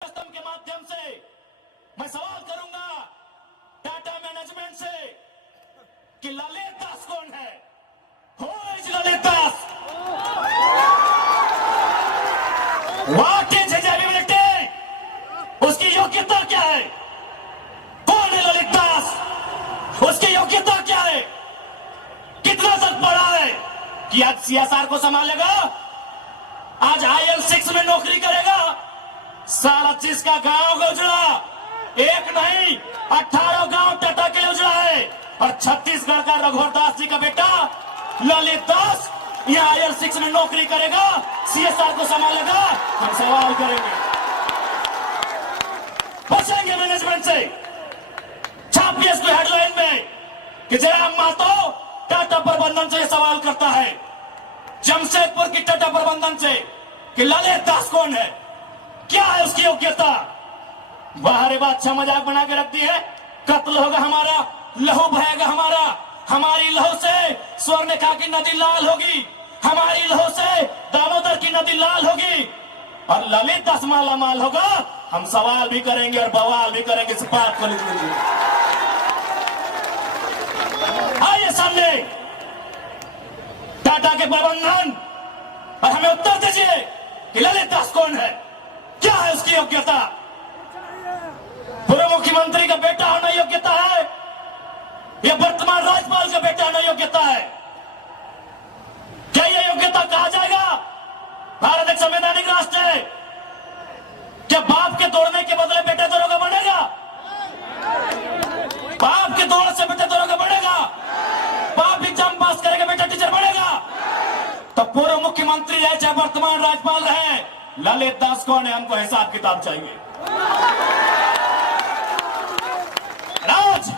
System के माध्यम से मैं सवाल करूंगा टाटा मैनेजमेंट से कि ललित दास कौन है? Who is Lalit Das? What is his ability? उसकी योग्यता क्या है? कौन है ललित दास? उसकी योग्यता क्या है? कितना तक पढ़ा है कि आज सीएसआर को संभालेगा? आज IL6 में नौकरी करेगा? सारा चीज का गांव को उजड़ा, एक नहीं 18 गांव टाटा के लिए उजड़ा है। और छत्तीसगढ़ का रघुवर दास जी का बेटा ललित दास यहाँ IL6 में नौकरी करेगा, सीएसआर को संभालेगा। हम सवाल करेंगे, बचेंगे मैनेजमेंट से। छापिए इसको हेडलाइन में कि जयराम महतो टाटा प्रबंधन से सवाल करता है, जमशेदपुर की टाटा प्रबंधन से कि ललित दास कौन है, क्या है उसकी योग्यता। बाहरी बात अच्छा मजाक बना के रख दी है। कत्ल होगा हमारा, लहू बहेगा हमारा, हमारी लहू से स्वर्णरेखा की नदी लाल होगी, हमारी लहू से दामोदर की नदी लाल होगी और ललित दास माला माल होगा। हम सवाल भी करेंगे और बवाल भी करेंगे इस बात को लिख लीजिए। आइए सामने टाटा के प्रबंधन और हमें उत्तर दीजिए कि ललित दास कौन है, क्या है उसकी योग्यता। पूर्व मुख्यमंत्री का बेटा होना योग्यता है या वर्तमान राज्यपाल का बेटा होना योग्यता है? क्या यह योग्यता कहा जाएगा? भारत एक संवैधानिक राष्ट्र है। क्या बाप के दौड़ने के बदले बेटे दौड़ोगा बनेगा? बाप के दौड़ से बेटे दौड़ोगा बनेगा? बाप एग्जाम पास करेगा बेटा टीचर बनेगा? तो पूर्व मुख्यमंत्री रहे चाहे वर्तमान राज्यपाल रहे, ललित दास कौन है हमको हिसाब किताब चाहिए। राज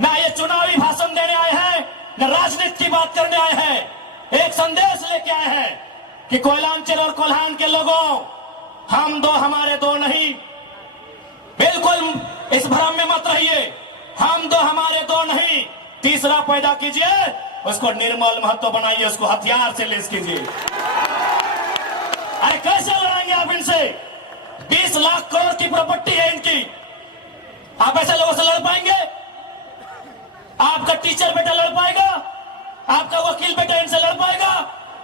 ना ये चुनावी भाषण देने आए हैं, न राजनीति की बात करने आए हैं। एक संदेश लेके आए हैं कि कोयलांचल और कोल्हान के लोगों, हम दो हमारे दो नहीं। बिल्कुल इस भ्रम में मत रहिए, हम दो हमारे दो नहीं। तीसरा पैदा कीजिए, उसको निर्मल महतो बनाइए, उसको हथियार से लेस कीजिए। अरे कैसे लड़ेंगे आप इनसे? 20 लाख करोड़ की प्रॉपर्टी है इनकी, आप ऐसे लोगों से लड़ पाएंगे? आपका टीचर बेटा लड़ पाएगा? आपका वकील बेटा इनसे लड़ पाएगा?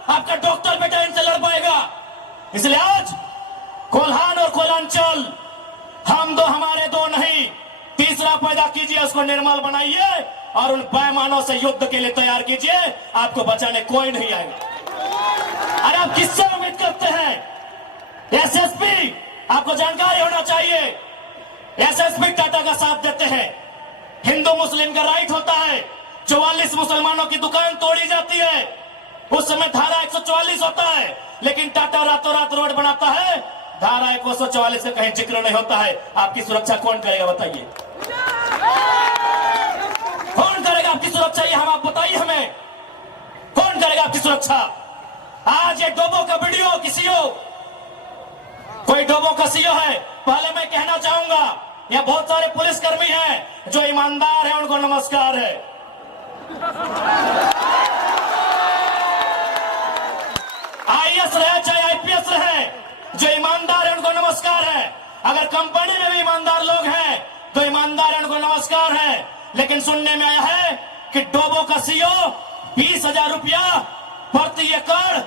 आपका डॉक्टर बेटा इनसे लड़ पाएगा? इसलिए आज कोल्हान और कोयलांचल, हम दो हमारे दो नहीं। तीसरा पैदा कीजिए, उसको निर्मल बनाइए और उन पैमानों से युद्ध के लिए तैयार कीजिए। आपको बचाने कोई नहीं आएगा। अरे आप किससे उम्मीद करते हैं? एसएसपी, आपको जानकारी होना चाहिए, एसएसपी टाटा का साथ देते हैं। हिंदू मुस्लिम का राइट होता है, 44 मुसलमानों की दुकान तोड़ी जाती है, उस समय धारा 144 होता है, लेकिन टाटा रातों रात रोड बनाता है, धारा 144 का कहीं जिक्र नहीं होता है। आपकी सुरक्षा कौन करेगा बताइए? कौन करेगा आपकी सुरक्षा? ये हम आप बताइए हमें, कौन करेगा आपकी सुरक्षा? आज ये डोबो का वीडियो किसी हो, कोई डोबो का सीओ है। पहले मैं कहना चाहूंगा, यहाँ बहुत सारे पुलिसकर्मी हैं जो ईमानदार हैं, उनको नमस्कार है। आईएएस रहे चाहे आईपीएस रहे, जो ईमानदार है उनको नमस्कार है। अगर कंपनी में भी ईमानदार लोग हैं तो ईमानदार है, उनको नमस्कार है। लेकिन सुनने में आया है कि डोबो का सीओ 20,000 रुपया प्रति एकड़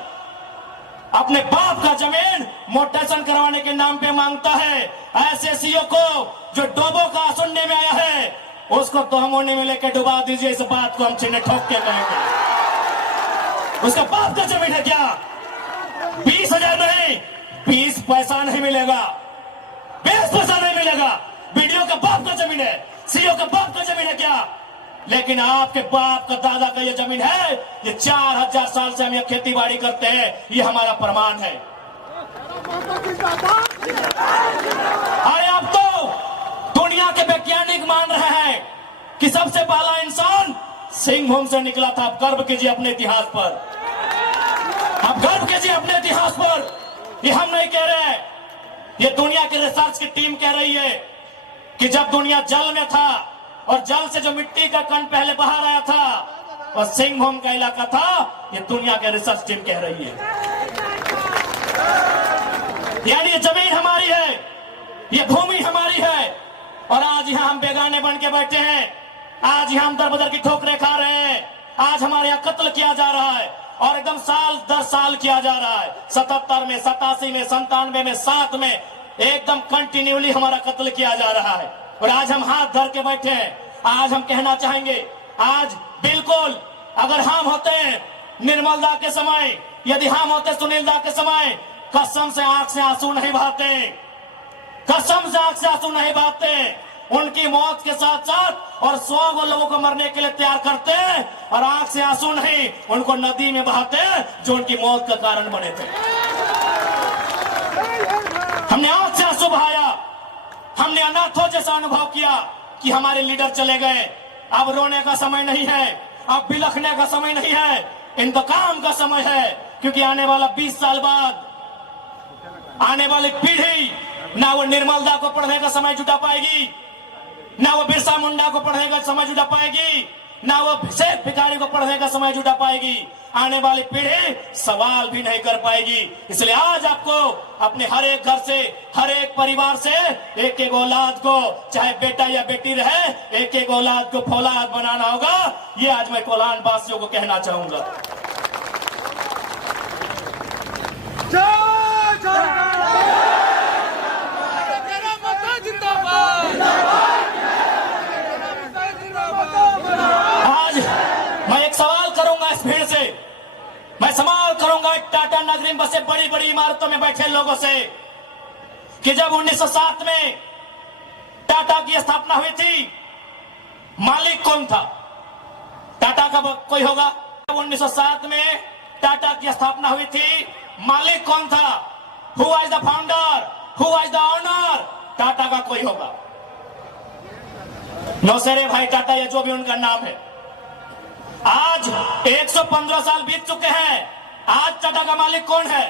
अपने बाप का जमीन मोटेशन करवाने के नाम पे मांगता है। ऐसे सीओ को जो डोबो का सुनने में आया है, उसको तोहमोने में लेकर डुबा दीजिए। इस बात को हम चिन्ह ठोक के कहेंगे। उसका बाप का जमीन है क्या? 20,000 नहीं, 20 पैसा नहीं मिलेगा, 20 पैसा नहीं मिलेगा। वीडियो का बाप का जमीन है, सीओ का बाप का जमीन है क्या? लेकिन आपके बाप का दादा का ये जमीन है। ये 4000 साल से हम ये खेती बाड़ी करते हैं, ये हमारा प्रमाण है। अरे अब तो दुनिया के वैज्ञानिक मान रहे हैं कि सबसे पहला इंसान सिंहभूम से निकला था। आप गर्व कीजिए अपने इतिहास पर, आप गर्व कीजिए अपने इतिहास पर। ये हम नहीं कह रहे हैं, ये दुनिया की रिसर्च की टीम कह रही है कि जब दुनिया जल में था और जल से जो मिट्टी का कण पहले बाहर आया था और सिंहभूम का इलाका था, ये दुनिया की रिसर्च टीम कह रही है। यानी ये जमीन हमारी है, ये भूमि हमारी है और आज यहाँ हम बेगाने बन के बैठे हैं। आज यहाँ हम दर बदर की ठोकरें खा रहे हैं। आज हमारे यहाँ कत्ल किया जा रहा है और एकदम साल दर साल किया जा रहा है। 77 में, 87 में, 97 में, 7 में एकदम कंटिन्यूली हमारा कत्ल किया जा रहा है और आज हम हाथ धर के बैठे हैं। आज हम कहना चाहेंगे, आज बिल्कुल अगर हम होते हैं निर्मल दा के समय, यदि हम होते सुनील दा के समय, कसम से आंख से आंसू नहीं बहाते, कसम से आंख से आंसू नहीं बहाते। उनकी मौत के साथ साथ और 100 लोगों को मरने के लिए तैयार करते और आंख से आंसू नहीं उनको नदी में बहाते जो उनकी मौत का कारण बने थे। हमने आंख से आंसू बहाया, हमने अनाथों जैसा अनुभव किया कि हमारे लीडर चले गए। अब रोने का समय नहीं है, अब बिलखने का समय नहीं है, इंतकाम का समय है। क्योंकि आने वाला 20 साल बाद आने वाली पीढ़ी ना वो निर्मल दा को पढ़ने का समय जुटा पाएगी, ना वो बिरसा मुंडा को पढ़ने का समय जुटा पाएगी, ना वो शेख भिखारी को पढ़ने का समय जुटा पाएगी। आने वाली पीढ़ी सवाल भी नहीं कर पाएगी। इसलिए आज आपको अपने हर एक घर से, हर एक परिवार से एक एक औलाद को, चाहे बेटा या बेटी रहे, एक एक औलाद को फौलाद बनाना होगा। ये आज मैं कोलान वासियों को कहना चाहूंगा। आज मैं एक सवाल करूंगा इस भीड़ से, मैं सवाल करूंगा टाटा नगरी में बसे बड़ी बड़ी इमारतों में बैठे लोगों से कि जब 1907 में टाटा की स्थापना हुई थी, मालिक कौन था? टाटा का कोई होगा? 1907 में टाटा की स्थापना हुई थी, मालिक कौन था? Who was the founder? Who was the owner? Tata का कोई होगा? नौसेरे भाई टाटा या जो भी उनका नाम है। आज 115 साल बीत चुके हैं। आज टाटा का मालिक कौन है?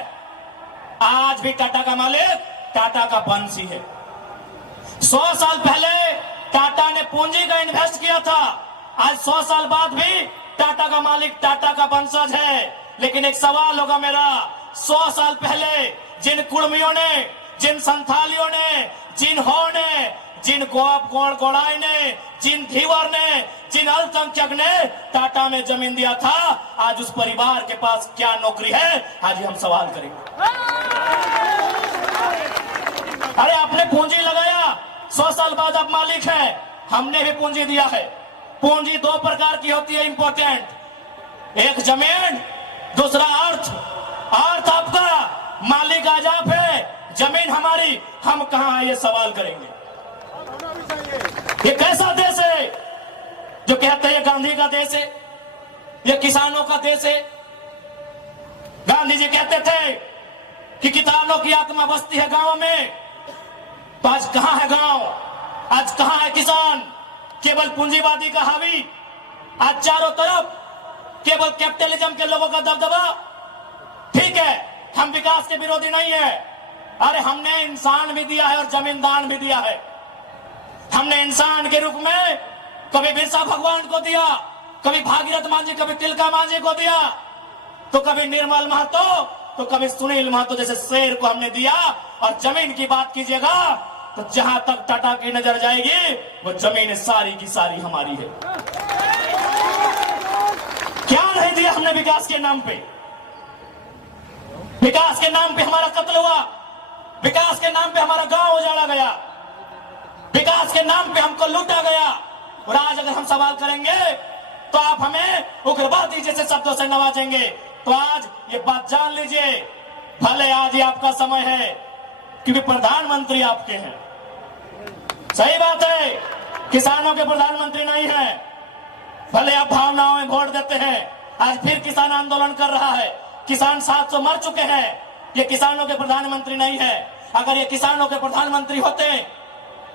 आज भी टाटा का मालिक टाटा का वंशी है। 100 साल पहले टाटा ने पूंजी का इन्वेस्ट किया था, आज 100 साल बाद भी टाटा का मालिक टाटा का वंशज है। लेकिन एक सवाल होगा मेरा, 100 साल पहले जिन कुर्मियों ने, जिन संथालियों ने, जिन हो ने, जिन गोड़ाई ने, जिन धीवर ने, जिन अल्पसंख्यक ने टाटा में जमीन दिया था, आज उस परिवार के पास क्या नौकरी है? आज हम सवाल करेंगे। अरे आपने पूंजी लगाया, 100 साल बाद आप मालिक है। हमने भी पूंजी दिया है। पूंजी 2 प्रकार की होती है इंपॉर्टेंट, एक जमीन, दूसरा अर्थ। अर्थ आपका, मालिक आज आप है, जमीन हमारी, हम कहां है ये सवाल करेंगे। ये कैसा देश है जो कहते हैं ये गांधी का देश है, ये किसानों का देश है? गांधी जी कहते थे कि किसानों की आत्मा बसती है गांव में, तो आज कहां है गांव? आज कहां है किसान? केवल पूंजीवादी का हावी, आज चारों तरफ केवल कैपिटलिज्म के लोगों का दबदबा। ठीक है, हम विकास के विरोधी नहीं है। अरे हमने इंसान भी दिया है और जमीन दान भी दिया है। हमने इंसान के रूप में कभी बिरसा भगवान को दिया, कभी भागीरथ मांझी, कभी तिलका मांझी को दिया, तो कभी निर्मल महतो, तो कभी सुनील महतो जैसे शेर को हमने दिया। और जमीन की बात कीजिएगा तो जहां तक टाटा की नजर जाएगी वो जमीन सारी की सारी हमारी है। क्या नहीं दिया हमने विकास के नाम पे? विकास के नाम पे हमारा कत्ल हुआ, विकास के नाम पे हमारा गांव उजाड़ा गया, विकास के नाम पे हमको लूटा गया। और आज अगर हम सवाल करेंगे तो आप हमें उग्रवादी जैसे शब्दों से नवाजेंगे। तो आज ये बात जान लीजिए, भले आज ही आपका समय है क्योंकि प्रधानमंत्री आपके हैं। सही बात है, किसानों के प्रधानमंत्री नहीं है। भले आप भावनाओं में वोट देते हैं, आज फिर किसान आंदोलन कर रहा है। किसान 700 मर चुके हैं, ये किसानों के प्रधानमंत्री नहीं है। अगर ये किसानों के प्रधानमंत्री होते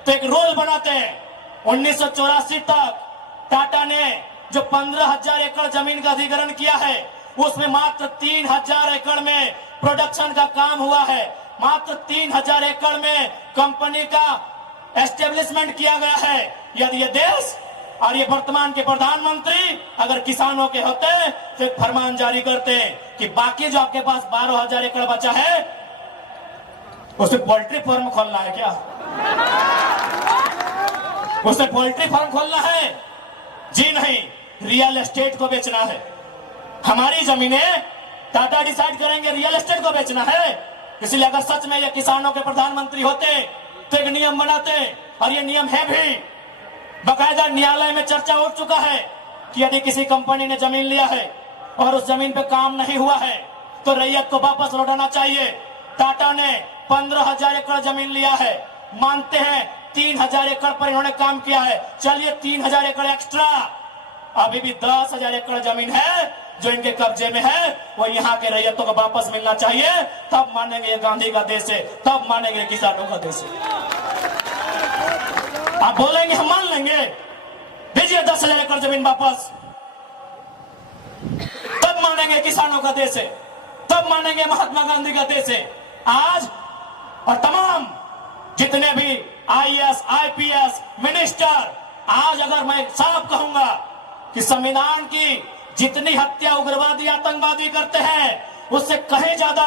तो एक रूल बनाते हैं। 1984 तक टाटा ने जो 15,000 एकड़ जमीन का अधिग्रहण किया है, उसमें मात्र 3,000 एकड़ में प्रोडक्शन का काम हुआ है। मात्र 3,000 एकड़ में कंपनी का एस्टेब्लिशमेंट किया गया है। यदि ये देश और ये वर्तमान के प्रधानमंत्री अगर किसानों के होते तो एक फरमान जारी करते कि बाकी जो आपके पास 12,000 एकड़ बचा है उसमें पोल्ट्री फार्म खोलना है क्या? उसे पोल्ट्री फार्म खोलना है? जी नहीं, रियल एस्टेट को बेचना है। हमारी जमीनें टाटा डिसाइड करेंगे रियल एस्टेट को बेचना है। इसलिए अगर सच में ये किसानों के प्रधानमंत्री होते तो एक नियम बनाते, और ये नियम है भी, बकायदा न्यायालय में चर्चा उठ चुका है कि यदि किसी कंपनी ने जमीन लिया है और उस जमीन पे काम नहीं हुआ है तो रैयत को वापस लौटाना चाहिए। टाटा ने 15,000 एकड़ जमीन लिया है, मानते हैं 3,000 एकड़ पर इन्होंने काम किया है, चलिए 3,000 एकड़ एक्स्ट्रा, अभी भी 10,000 एकड़ जमीन है जो इनके कब्जे में है, वो यहाँ के रैयतों को वापस मिलना चाहिए। तब मानेंगे ये गांधी का देश है, तब मानेंगे किसानों का देश है। आप बोलेंगे हम मान लेंगे, दीजिए 10,000 एकड़ जमीन वापस, तब मानेंगे किसानों का देश है, तब मानेंगे महात्मा गांधी का देश है। आज और तमाम जितने भी IAS, IPS मिनिस्टर, आज अगर मैं साफ कहूंगा कि संविधान की जितनी हत्या उग्रवादी आतंकवादी करते हैं उससे कहीं ज्यादा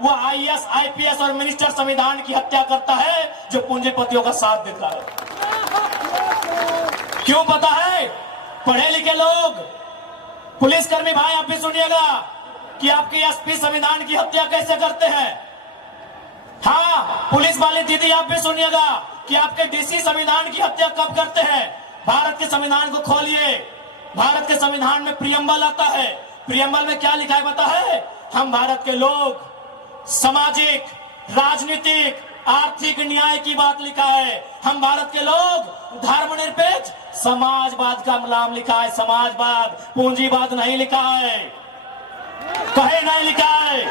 वो IAS, IPS और मिनिस्टर संविधान की हत्या करता है जो पूंजीपतियों का साथ देता है। क्यों पता है? पढ़े लिखे लोग, पुलिसकर्मी भाई आप भी सुनिएगा कि आपके SP संविधान की हत्या कैसे करते हैं। हाँ, पुलिस वाली दीदी आप भी सुनिएगा कि आपके DC संविधान की हत्या कब करते हैं। भारत के संविधान को खोलिए, भारत के संविधान में प्रियम्बल आता है। प्रियम्बल में क्या लिखा है पता है? हम भारत के लोग सामाजिक, राजनीतिक, आर्थिक न्याय की बात लिखा है। हम भारत के लोग धर्मनिरपेक्ष समाजवाद का नाम लिखा है, समाजवाद, पूंजीवाद नहीं लिखा है, कहे नहीं लिखा है।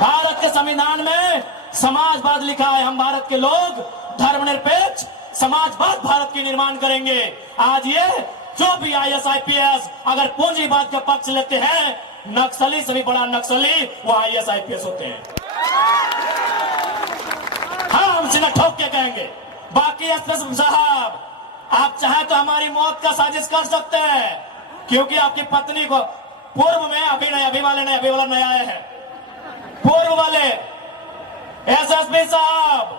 भारत के संविधान में समाजवाद लिखा है। हम भारत के लोग धर्मनिरपेक्ष समाजवाद भारत की निर्माण करेंगे। आज ये जो भी IAS, IPS अगर पूंजीवाद का पक्ष लेते हैं, नक्सली से भी बड़ा नक्सली वो IAS, IPS होते हैं। हाँ, हम सीधा ठोक के कहेंगे। बाकी SP साहब, आप चाहे तो हमारी मौत का साजिश कर सकते हैं, क्योंकि आपकी पत्नी को पूर्व में, अभी नहीं, अभी वाले नहीं, अभी वाला नया आए हैं, पूर्व वाले SSP साहब,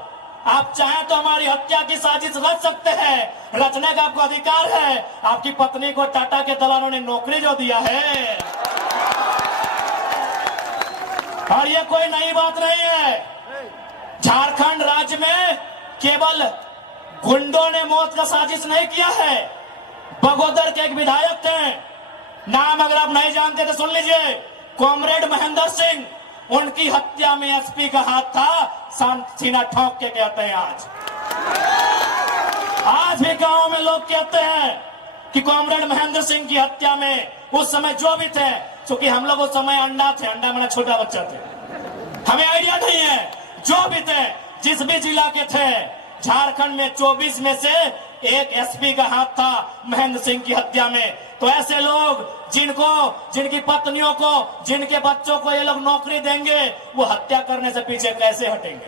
आप चाहे तो हमारी हत्या की साजिश रच सकते हैं, रचने का आपको अधिकार है। आपकी पत्नी को टाटा के दलालों ने नौकरी जो दिया है, और ये कोई नई बात नहीं है। झारखंड राज्य में केवल गुंडों ने मौत का साजिश नहीं किया है। बगोदर के एक विधायक थे, नाम अगर आप नहीं जानते तो सुन लीजिए, कॉमरेड महेंद्र सिंह, उनकी हत्या में SP का हाथ था। सीना ठोक के कहते हैं आज भी गांव में लोग कहते हैं कि कॉमरेड महेंद्र सिंह की हत्या में उस समय जो भी थे, क्योंकि हम लोग उस समय अंडा थे, अंडा मेरा छोटा बच्चा थे, हमें आइडिया नहीं है, जो भी थे, जिस भी जिला के थे, झारखंड में 24 में से एक SP का हाथ था महेंद्र सिंह की हत्या में। तो ऐसे लोग जिनकी पत्नियों को, जिनके बच्चों को ये लोग नौकरी देंगे, वो हत्या करने से पीछे कैसे हटेंगे?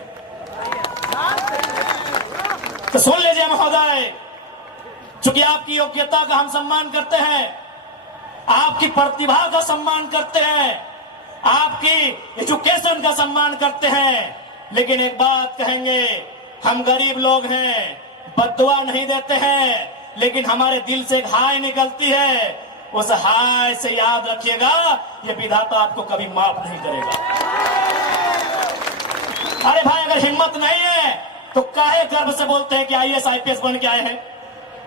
तो सुन लीजिए महोदय, चूंकि आपकी योग्यता का हम सम्मान करते हैं, आपकी प्रतिभा का सम्मान करते हैं, आपकी एजुकेशन का सम्मान करते हैं, लेकिन एक बात कहेंगे, हम गरीब लोग हैं, बद्दुआ नहीं देते हैं, लेकिन हमारे दिल से एक हाय निकलती है। उस हाय से याद रखिएगा, ये विधाता आपको कभी माफ नहीं करेगा। अरे भाई, अगर हिम्मत नहीं है तो काहे गर्व से बोलते हैं कि IAS, IPS बन के आए हैं?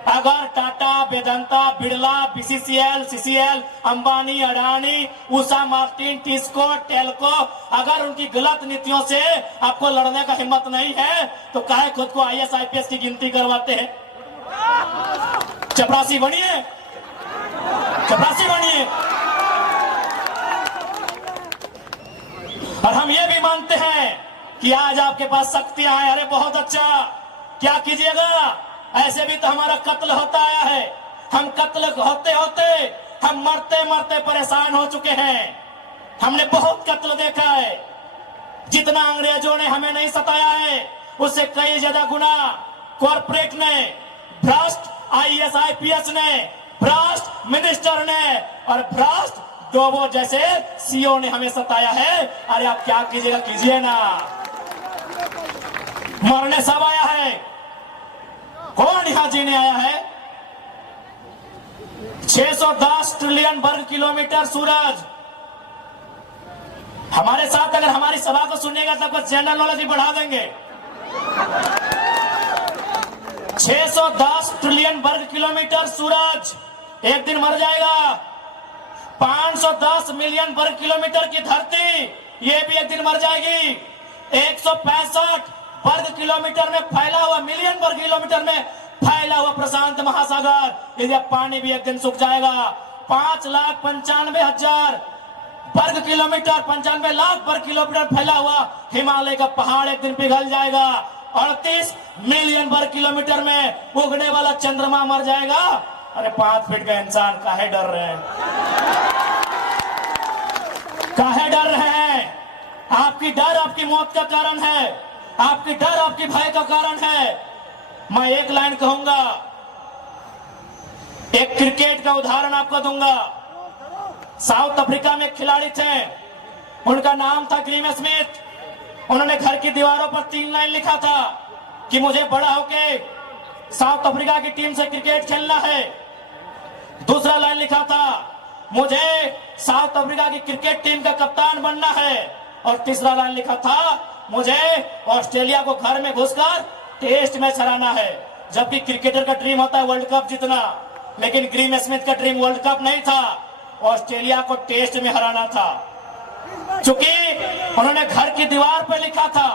अगर Tata, Vedanta, Birla, BCCL, CCL, Ambani, Adani, Usha Martin, TISCO, Telco, अगर उनकी गलत नीतियों से आपको लड़ने का हिम्मत नहीं है तो काहे खुद को IAS, IPS की गिनती करवाते हैं? चपरासी बनिए, चपरासी बनिए। और हम ये भी मानते हैं कि आज आपके पास शक्तियां हैं। अरे बहुत अच्छा, क्या कीजिएगा? ऐसे भी तो हमारा कत्ल होता आया है। हम कत्ल होते होते हम मरते मरते परेशान हो चुके हैं। हमने बहुत कत्ल देखा है। जितना अंग्रेजों ने हमें नहीं सताया है, उससे कई ज्यादा गुना कॉर्पोरेट ने, भ्रष्ट IAS, IPS ने, भ्रष्ट मिनिस्टर ने और भ्रष्ट डोबो जैसे CEO ने हमें सताया है। अरे आप क्या कीजिएगा, कीजिए ना। मरने सब आया है, जी ने आया है 610 ट्रिलियन वर्ग किलोमीटर सूरज। हमारे साथ अगर हमारी सभा को सुनेगा तो कुछ जनरल नॉलेज भी बढ़ा देंगे। 610 ट्रिलियन वर्ग किलोमीटर सूरज एक दिन मर जाएगा। 510 मिलियन वर्ग किलोमीटर की धरती ये भी एक दिन मर जाएगी। 165 वर्ग किलोमीटर में फैला हुआ, मिलियन वर्ग किलोमीटर में फैला हुआ प्रशांत महासागर, यदि पानी भी एक दिन सूख जाएगा। 5,95,000 वर्ग किलोमीटर, 95 लाख वर्ग किलोमीटर फैला हुआ हिमालय का पहाड़ एक दिन पिघल जाएगा। 38 मिलियन वर्ग किलोमीटर में उगने वाला चंद्रमा मर जाएगा। अरे 5 फीट का इंसान काहे डर रहे हैं, काहे डर रहे हैं? आपकी डर आपकी मौत का कारण है, आपकी डर आपकी भय का कारण है। मैं एक लाइन कहूंगा, एक क्रिकेट का उदाहरण आपको दूंगा। साउथ अफ्रीका में एक खिलाड़ी थे, उनका नाम था ग्रीम स्मिथ। उन्होंने घर की दीवारों पर 3 लाइन लिखा था कि मुझे बड़ा होके साउथ अफ्रीका की टीम से क्रिकेट खेलना है। दूसरा लाइन लिखा था मुझे साउथ अफ्रीका की क्रिकेट टीम का कप्तान बनना है। और तीसरा लाइन लिखा था मुझे ऑस्ट्रेलिया को घर में घुसकर टेस्ट मैच हराना है। जबकि क्रिकेटर का ड्रीम होता है वर्ल्ड कप जीतना, लेकिन ग्रीम स्मिथ का ड्रीम वर्ल्ड कप नहीं था, ऑस्ट्रेलिया को टेस्ट में हराना था। चूंकि उन्होंने घर की दीवार पर लिखा था,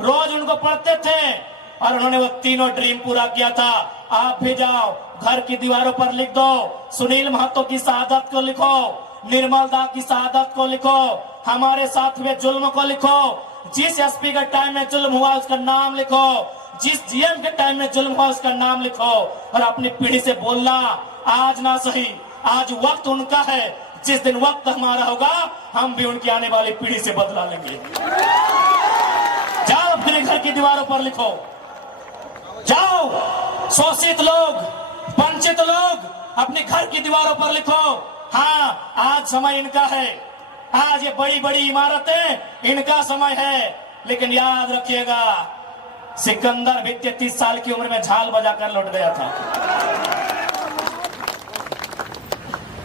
रोज उनको पढ़ते थे और उन्होंने वो तीनों ड्रीम पूरा किया था। आप भी जाओ, घर की दीवारों पर लिख दो, सुनील महतो की शहादत को लिखो, निर्मल दा की शहादत को लिखो, हमारे साथ हुए जुल्म को लिखो, जिस एसपी के टाइम में जुल्म हुआ उसका नाम लिखो, जिस जीएम के टाइम में जुल्म हुआ उसका नाम लिखो। और अपनी पीढ़ी से बोलना आज ना सही, आज वक्त उनका है, जिस दिन वक्त हमारा होगा हम भी उनकी आने वाली पीढ़ी से बदला लेंगे। जाओ अपने घर की दीवारों पर लिखो, जाओ शोषित लोग, वंचित लोग अपने घर की दीवारों पर लिखो। हाँ, आज समय इनका है, आज ये बड़ी बड़ी इमारतें इनका समय है। लेकिन याद रखिएगा, सिकंदर भी 33 साल की उम्र में झाल बजाकर लौट गया था।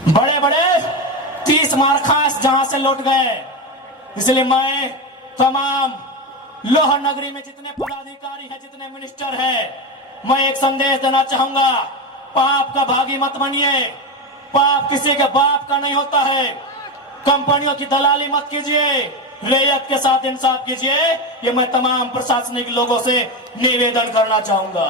बड़े बड़े 30 मारखास जहां से लौट गए। इसलिए मैं तमाम लोह नगरी में जितने पदाधिकारी हैं, जितने मिनिस्टर हैं, मैं एक संदेश देना चाहूंगा, पाप का भागी मत बनिए। पाप किसी के बाप का नहीं होता है। कंपनियों की दलाली मत कीजिए, रैयत के साथ इंसाफ कीजिए। ये मैं तमाम प्रशासनिक लोगों से निवेदन करना चाहूंगा।